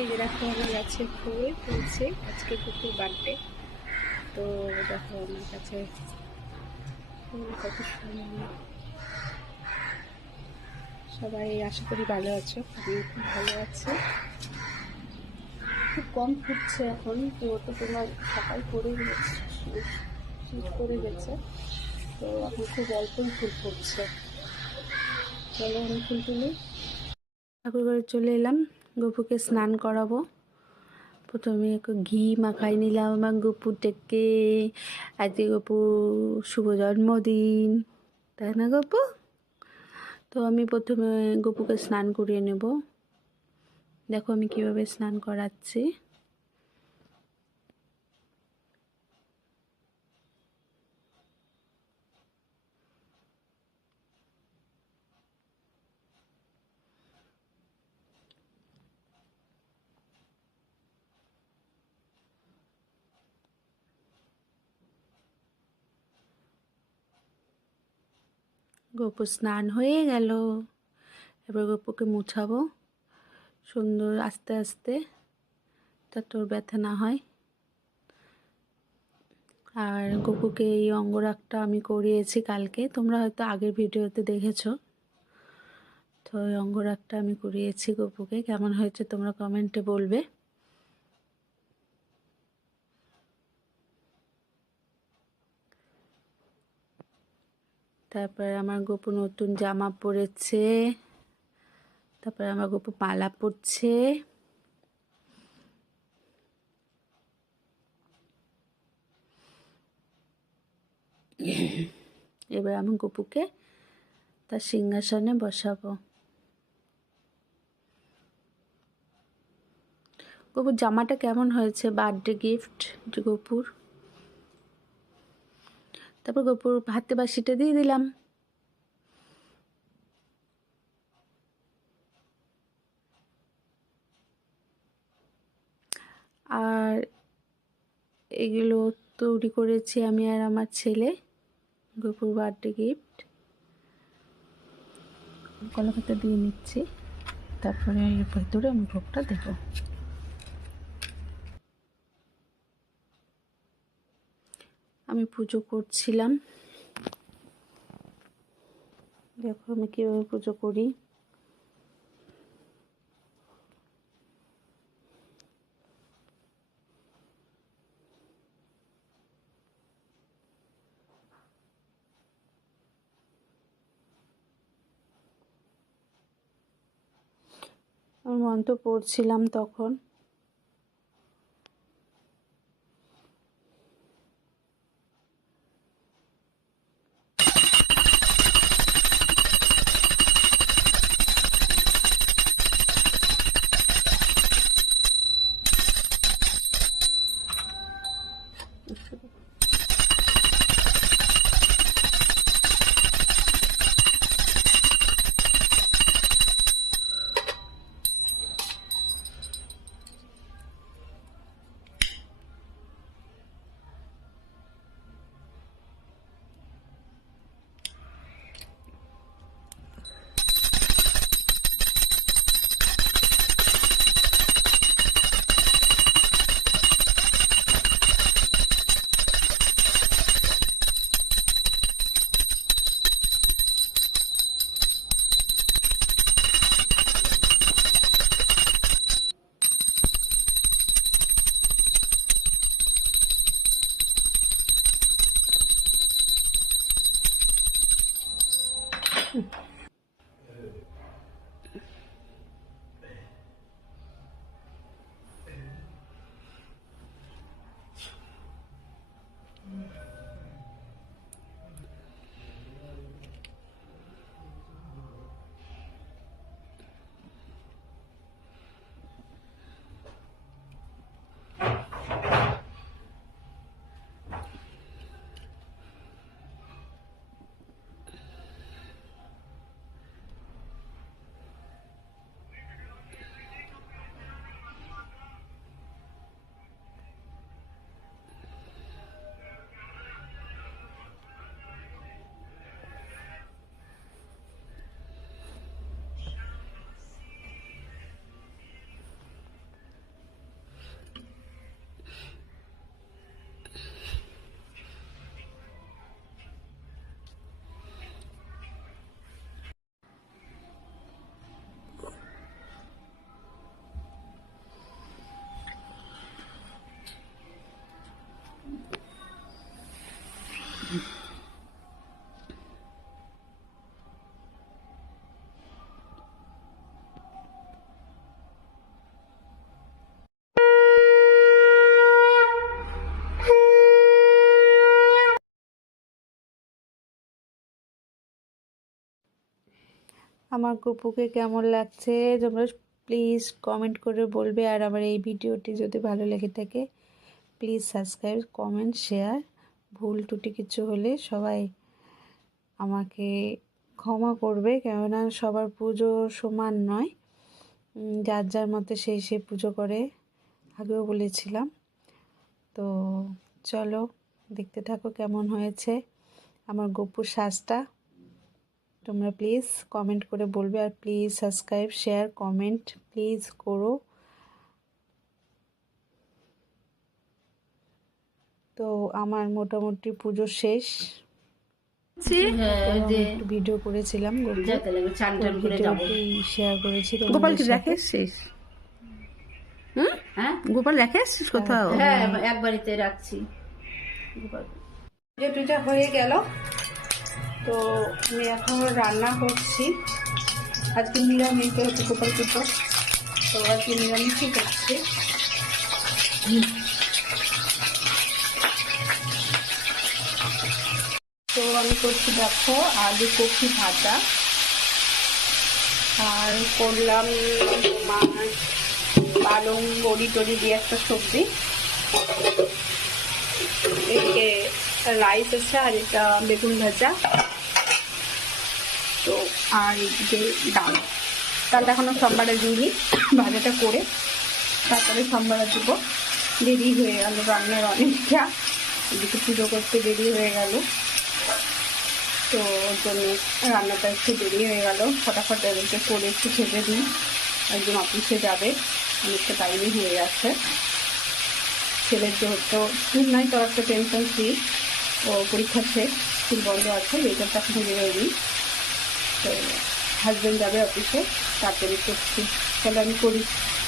এই যে দেখো আমার গাছে ফুল ফুলছে, আজকে কুকুর বার্থডে। তো দেখো আমার কাছে ফুল কত সুন্দর। সবাই আশা করি ভালো আছো, আমি খুব ভালো আছি। খুব কম ফুটছে এখন, তো তোমার সকাল পড়ে গেছে, শীত পড়ে গেছে, তো এখন খুব অল্পই ফুল ফুটছে। চলো আমি ফুল তুলি। ঠাকুর ঘরে চলে এলাম, গপুকে স্নান করাবো। প্রথমে ঘি মাখাই নিলাম আমার গপুটাকে। আজকে গপু শুভ জন্মদিন, তাই না গপু? তো আমি প্রথমে গপুকে স্নান করিয়ে নেব। দেখো আমি কিভাবে স্নান করাচ্ছি। গপু স্নান হয়ে গেল, এবার গপুকে মুছাবো সুন্দর আস্তে আস্তে, তা তোর ব্যথা না হয়। আর গপুকে এই অঙ্গরাগটা আমি করিয়েছি কালকে, তোমরা হয়তো আগের ভিডিওতে দেখেছো। তো এই অঙ্গরাগটা আমি করিয়েছি গপুকে, কেমন হয়েছে তোমরা কমেন্টে বলবে। তারপর আমার গপু নতুন জামা পরেছে, তারপর আমার গপু মালা পরছে। এবার আমি গপুকে তার সিংহাসনে বসাবো। গপুর জামাটা কেমন হয়েছে, বার্থডে গিফট গপুর। তারপর গপুর হাতে বাসিটা দিয়ে দিলাম। আর এগুলো তৈরি করেছি আমি আর আমার ছেলে, গপুর বার্থডে গিফট। কলাপাতা দিয়ে নিচ্ছি, তারপরে এর ভেতরে আমি ভোগটা দেব। আমি পুজো করছিলাম, দেখো আমি কীভাবে পুজো করি। আমি মন্ত্র পড়ছিলাম তখন। আমার গপুকে কেমন লাগছে তোমরা প্লিজ কমেন্ট করে বলবে। আর আমার এই ভিডিওটি যদি ভালো লেগে থাকে প্লিজ সাবস্ক্রাইব, কমেন্ট, শেয়ার। ভুল ত্রুটি কিছু হলে সবাই আমাকে ক্ষমা করবে, কেননা সবার পুজো সমান নয়, যার যার মতে সে পুজো করে, আগেও বলেছিলাম। তো চলো দেখতে থাকো কেমন হয়েছে আমার গপুর সাজটা। তোমরা প্লিজ কমেন্ট করে বলবে, আর please subscribe, share, comment please করো। তো আমার মোটামুটি পুজো শেষ, একটু ভিডিও করেছিলাম, ভিডিওটি শেয়ার করেছি। গোপালকে রেখে এসছিস? হ্যাঁ, গোপাল রেখে এসছিস কোথাও? হ্যাঁ, এক বাড়িতে রাখছি। পুজোটা হয়ে গেল, তো আমি এখন রান্না করছি। আজকে নিরামিষ হচ্ছে গোপাল পুজো, তো আজকে নিরামিষই করছি। তো আমি করছি দেখো আলু কপি ভাজা, আর করলাম তোমার পালং বড়ি টড়ি দিয়ে একটা সবজি, এদিকে রাইস আছে, আর এটা বেগুন ভাজা, তো আর এদিকে ডালটা এখনো সম্বারে দিইনি, ভাজাটা করে তারপরে সম্বারে দিব। দেরি হয়ে গেল রান্নার অনেকটা, এদিকে পুজো করতে দেরি হয়ে গেল, তো ওর জন্য রান্নাটা একটু দেরি হয়ে গেল। ফটাফট এদেরকে করে একটু ছেড়ে দিই, একদম অফিসে যাবে, অনেকটা টাইমই হয়ে যাচ্ছে। ছেলের যেহেতু স্কুল নাই, তো একটা টেনশন ফ্রি, ও পরীক্ষা শেষ, স্কুল বন্ধ আছে, রেজাল্টটা এখনো বেরোয়নি। তো হাজব্যান্ড যাবে অফিসে, তাড়াতাড়ি করছি, তাহলে আমি করি।